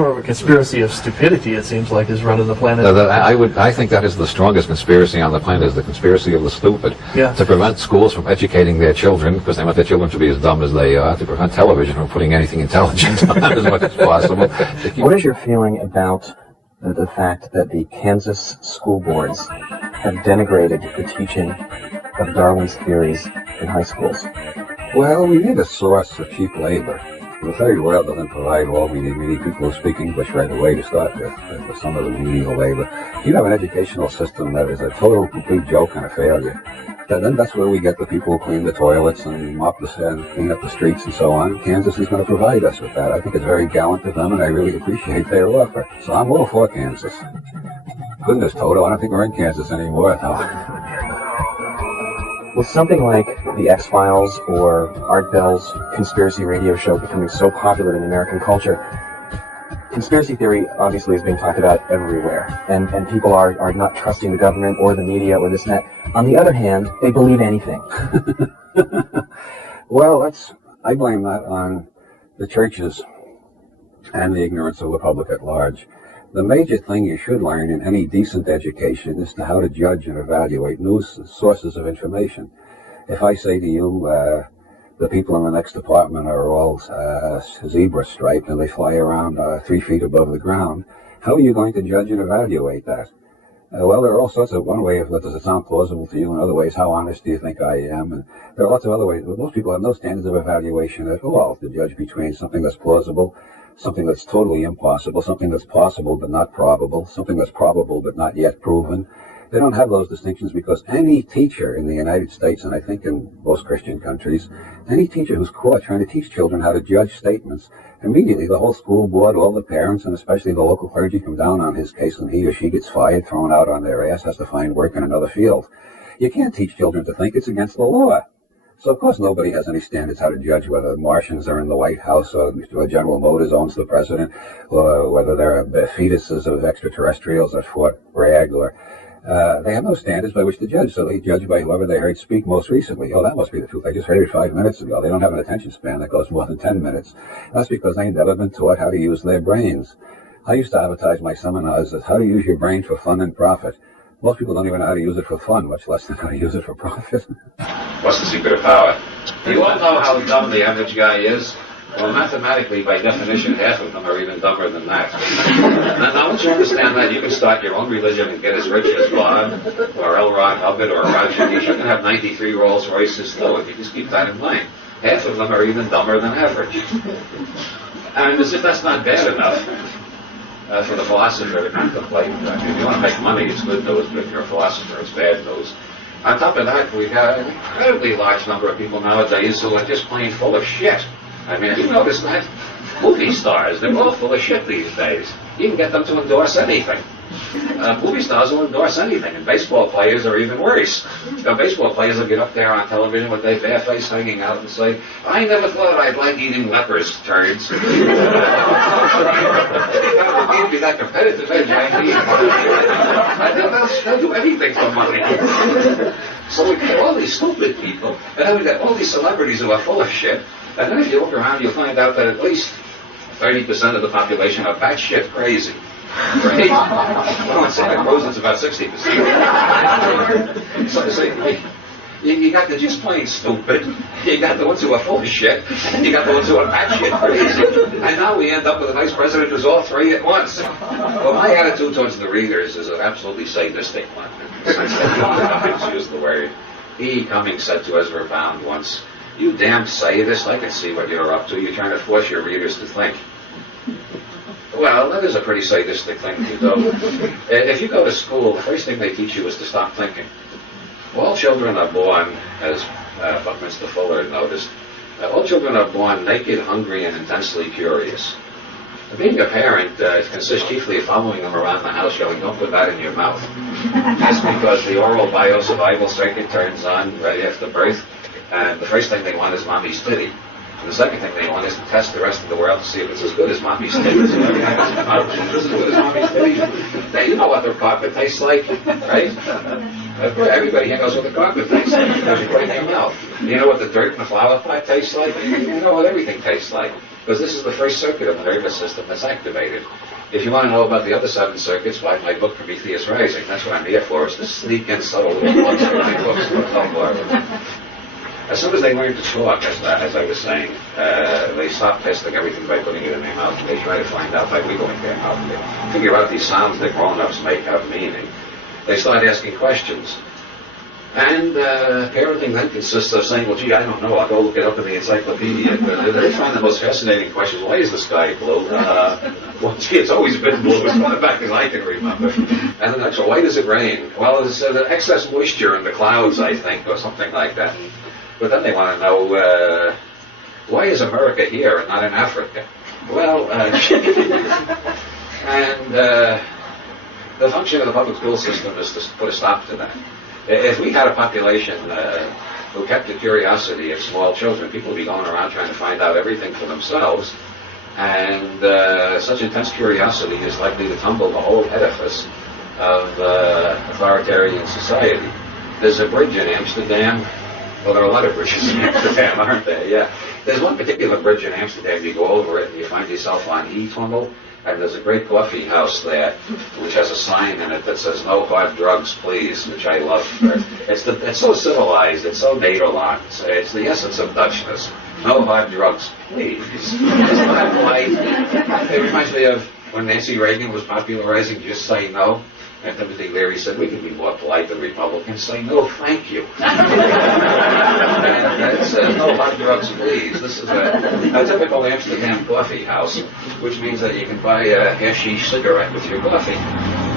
More of a conspiracy of stupidity, it seems like, is running the planet. I think that is the strongest conspiracy on the planet, is the conspiracy of the stupid. Yeah. To prevent schools from educating their children, because they want their children to be as dumb as they are, to prevent television from putting anything intelligent on as much as possible. What is your feeling about the fact that the Kansas school boards have denigrated the teaching of Darwin's theories in high schools? Well, we need a source of cheap labor. The federal world doesn't provide all we need. We need people who speak English right away to start with. For some of them, we need the labor. If you have an educational system that is a total, complete joke and a failure, then that's where we get the people who clean the toilets and mop and clean up the streets and so on. Kansas is going to provide us with that. I think it's very gallant of them, and I really appreciate their offer. So I'm all for Kansas. Goodness, Toto, I don't think we're in Kansas anymore, though. With something like The X-Files or Art Bell's conspiracy radio show becoming so popular in American culture, conspiracy theory obviously is being talked about everywhere, and people are not trusting the government or the media or this and that. On the other hand, they believe anything. Well, I blame that on the churches and the ignorance of the public at large. The major thing you should learn in any decent education is how to judge and evaluate news sources of information. If I say to you, the people in the next department are all zebra striped and they fly around 3 feet above the ground, how are you going to judge and evaluate that? Well, there are all sorts of, one way of, does it sound plausible to you? In other ways, how honest do you think I am? And there are lots of other ways. But most people have no standards of evaluation at all to judge between something that's plausible, something that's totally impossible, something that's possible but not probable, something that's probable but not yet proven. They don't have those distinctions because any teacher in the United States, and I think in most Christian countries, any teacher who's caught trying to teach children how to judge statements, immediately the whole school board, all the parents, and especially the local clergy come down on his case, and he or she gets fired, thrown out on their ass, has to find work in another field. You can't teach children to think. It's against the law. So, of course, nobody has any standards how to judge whether Martians are in the White House or General Motors owns the president, or whether there are fetuses of extraterrestrials at Fort Bragg, or they have no standards by which to judge, so they judge by whoever they heard speak most recently. Oh, that must be the truth. I just heard it 5 minutes ago. They don't have an attention span that goes more than 10 minutes. That's because they've never been taught how to use their brains. I used to advertise my seminars as how to use your brain for fun and profit. Most people don't even know how to use it for fun, much less than how to use it for profit. What's the secret of power? Do you want to know how dumb the average guy is? Well, mathematically, by definition, half of them are even dumber than that. Now, once you understand that, you can start your own religion and get as rich as Bob, or L. Ron Hubbard, or Roger Dees. You can have 93 Rolls Royces still, if you just keep that in mind. Half of them are even dumber than average. And as if that's not bad enough for the philosopher to contemplate. If you want to make money, it's good news, but if you're a philosopher, it's bad news. On top of that, we've got an incredibly large number of people nowadays who are just plain full of shit. I mean, you notice that? Movie stars, they're all full of shit these days. You can get them to endorse anything. Movie stars will endorse anything, and baseball players are even worse. Baseball players will get up there on television with their bare face hanging out and say, I never thought I'd like eating lepers' turds. They'll be that competitive edge I need. They'll do anything for money. So we've got all these stupid people, and then we've got all these celebrities who are full of shit. And then if you look around, you'll find out that at least 30% of the population are batshit crazy. Right? Well, it's like it's about 60%. So you got the just plain stupid, you got the ones who are full of shit, and you got the ones who are batshit crazy. And now we end up with a vice president who's all three at once. Well, my attitude towards the readers is an absolutely sadistic one. Since they use the word. E. Cummings said to Ezra Pound once, you damn sadist, I can see what you're up to. You're trying to force your readers to think. Well, that is a pretty sadistic thing to do. If you go to school, the first thing they teach you is to stop thinking. All children are born, as Buckminster Fuller noticed, all children are born naked, hungry, and intensely curious. Being a parent consists chiefly of following them around the house yelling, don't put that in your mouth. That's because the oral biosurvival circuit turns on right after birth, and the first thing they want is mommy's titty. And the second thing they want is to test the rest of the world to see if it's as good as mommy's titty. So every time it's as good as mommy's titty. Now, you know what their carpet tastes like, right? Everybody here knows what the carpet tastes like because you put it in your mouth. You know what the dirt in the flower pot tastes like? You know what everything tastes like. because this is the first circuit of the nervous system that's activated. If you want to know about the other 7 circuits, buy my book, Prometheus Rising. That's what I'm here for, is to sneak in subtle little books As soon as they learn to talk, as I was saying, they stop testing everything by putting it in their mouth, and they try to find out by wiggling their mouth. They figure out these sounds that grown-ups make have meaning. They start asking questions. And parenting then consists of saying, well, gee, I don't know, I'll go look it up in the encyclopedia. They find the most fascinating questions. Why is the sky blue? Well, gee, it's always been blue as far back as I can remember. And the next one, why does it rain? Well, there's excess moisture in the clouds, I think, or something like that. But then they want to know, why is America here and not in Africa? Well, and the function of the public school system is to put a stop to that. If we had a population who kept the curiosity of small children, people would be going around trying to find out everything for themselves, and such intense curiosity is likely to tumble the whole edifice of authoritarian society. There's a bridge in Amsterdam. Well, there are a lot of bridges in Amsterdam, aren't there? Yeah. There's one particular bridge in Amsterdam, you go over it and you find yourself on E-Tunnel, and there's a great coffee house there which has a sign in it that says, no hard drugs, please, which I love. It's so civilized, it's so Nederland. It's the essence of Dutchness. No hard drugs, please. Isn't that polite? It reminds me of when Nancy Reagan was popularizing Just Say No. And Timothy Leary said, we can be more polite than Republicans. Say, no, thank you. And it says, no hard drugs, please. This is a typical Amsterdam coffee house, which means that you can buy a hashish cigarette with your coffee,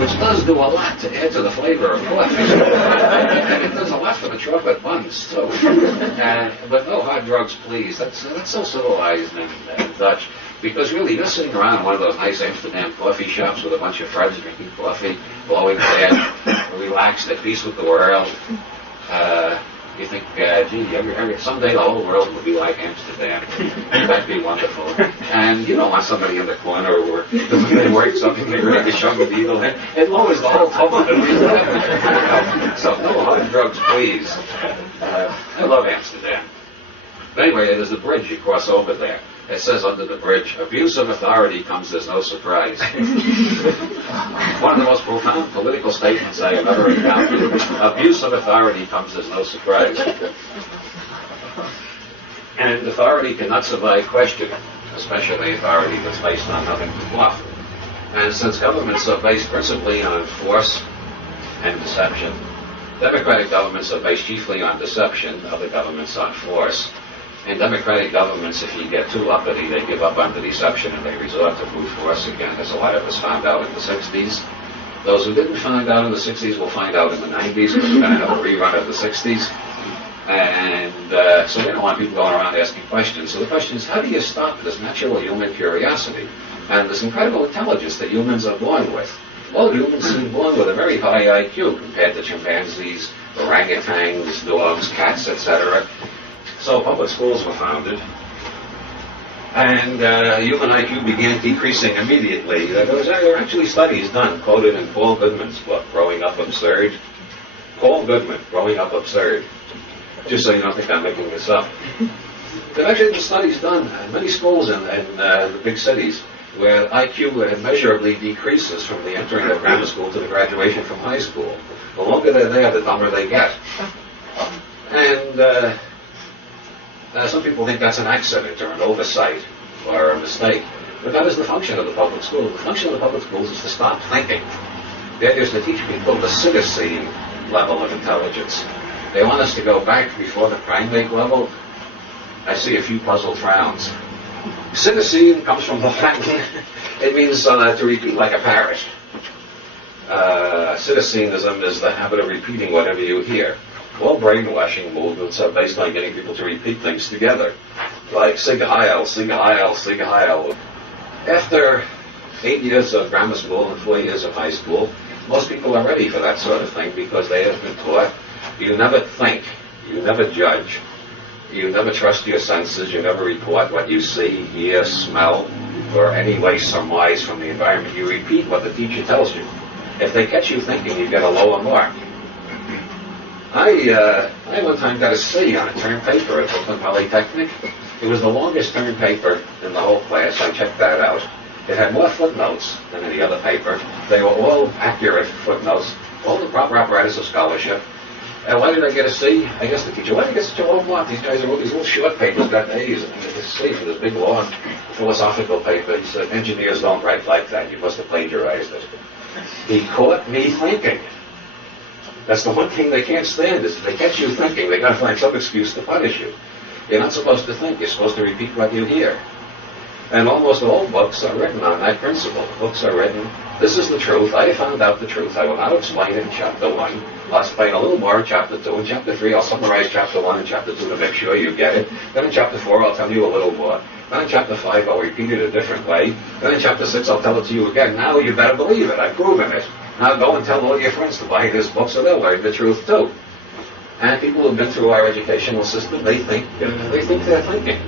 which does do a lot to add to the flavor of coffee. And it does a lot for the chocolate buns, too. But no hard drugs, please. That's so civilized and Dutch. Because really, you're sitting around in one of those nice Amsterdam coffee shops with a bunch of friends drinking coffee, blowing ahead, relaxed, at peace with the world. You think, gee, someday the whole world will be like Amsterdam. That'd be wonderful. And you don't want somebody in the corner or when they work something, they're ready to shove a needle in. It lowers the whole tone. So no hard drugs, please. I love Amsterdam. But anyway, there's a bridge you cross over there. It says under the bridge, abuse of authority comes as no surprise. One of the most profound political statements I have ever encountered. Abuse of authority comes as no surprise. And authority cannot survive questioning, especially authority that's based on nothing but bluff. And since governments are based principally on force and deception, democratic governments are based chiefly on deception, other governments on force. In democratic governments, if you get too uppity, they give up on the deception and they resort to brute force again. As a lot of us found out in the 60s. Those who didn't find out in the 60s will find out in the 90s, because we're going to have a rerun of the 60s. And so we don't want people going around asking questions. So the question is, how do you stop this natural human curiosity and this incredible intelligence that humans are born with? All humans seem born with a very high IQ compared to chimpanzees, orangutans, dogs, cats, etc. So public schools were founded, and human IQ began decreasing immediately. There were actually studies done, quoted in Paul Goodman's book, Growing Up Absurd. Paul Goodman, Growing Up Absurd. Just so you don't think I'm making this up. There have actually been studies done in many schools in the big cities where IQ immeasurably decreases from the entering of grammar school to the graduation from high school. The longer they're there, the dumber they get. And some people think that's an accident or an oversight or a mistake, but that is the function of the public school. The function of the public schools is to stop thinking. The idea is to teach people the citizen level of intelligence. They want us to go back before the primate level. I see a few puzzled frowns. Citizen comes from the Latin. It means to repeat like a parrot. Citizenism is the habit of repeating whatever you hear. All brainwashing movements are based on getting people to repeat things together, like Sig Heil, Sig Heil, Sig Heil. After 8 years of grammar school and 4 years of high school, most people are ready for that sort of thing because they have been taught you never think, you never judge, you never trust your senses, you never report what you see, hear, smell, or any way surmise from the environment. You repeat what the teacher tells you. If they catch you thinking, you get a lower mark. I one time got a C on a term paper at Brooklyn Polytechnic, It was the longest term paper in the whole class. I checked that out. It had more footnotes than any other paper. They were all accurate footnotes, all the proper apparatus of scholarship. And why did I get a C? I guess the teacher, why did I get such a low mark? These guys wrote these little short papers, got A's, and I get a C for this big long philosophical paper. He said, engineers don't write like that. You must have plagiarized it. He caught me thinking. That's the one thing they can't stand, is they catch you thinking. They got to find some excuse to punish you. You're not supposed to think. You're supposed to repeat what you hear. And almost all books are written on that principle. Books are written, this is the truth. I have found out the truth. I will not explain it in chapter 1. I'll explain a little more in chapter 2. In chapter 3, I'll summarize chapter 1 and chapter 2 to make sure you get it. Then in chapter 4, I'll tell you a little more. Then in chapter 5, I'll repeat it a different way. Then in chapter 6, I'll tell it to you again. Now you better believe it. I've proven it. Now go and tell all your friends to buy this book so they'll learn the truth too. And people who've been through our educational system, they think they're thinking.